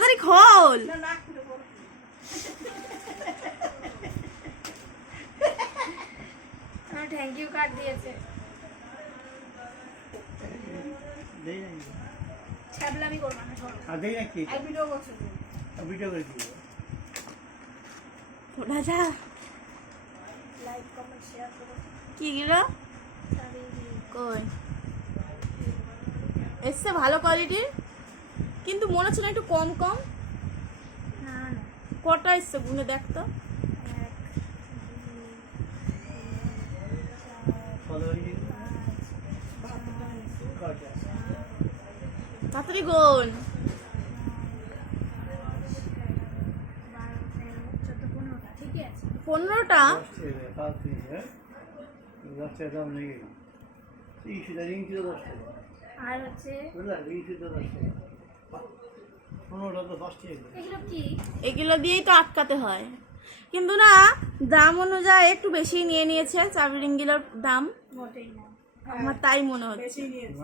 তাড়াতাড়ি খোল। Thank you card দিয়েছে। ছ্যাবলামি করবা না, সরো। দেই নাকি? এক ভিডিও করছো, ভিডিও করে দিও। ওটা যা লাইক কমেন্ট শেয়ার করো। কি গিলো কই এসছে ভালো কোয়ালিটির, কিন্তু মনে হচ্ছে না একটু কম কম। না না, কটা এসছে গুনে দেখ তো। তাড়াতাড়ি গোন। 12, 13, 14, 15টা ঠিকই আছে। 15টা আর হচ্ছে এগুলো কি? এগুলো দিয়েই তো আটকাতে হয়, কিন্তু না দাম অনুযায়ী একটু বেশি নিয়ে নিয়েছে চাবি রিংগুলোর দাম, মোটেই না, আমার তাই মনে হচ্ছে। বেশি নিয়েছে।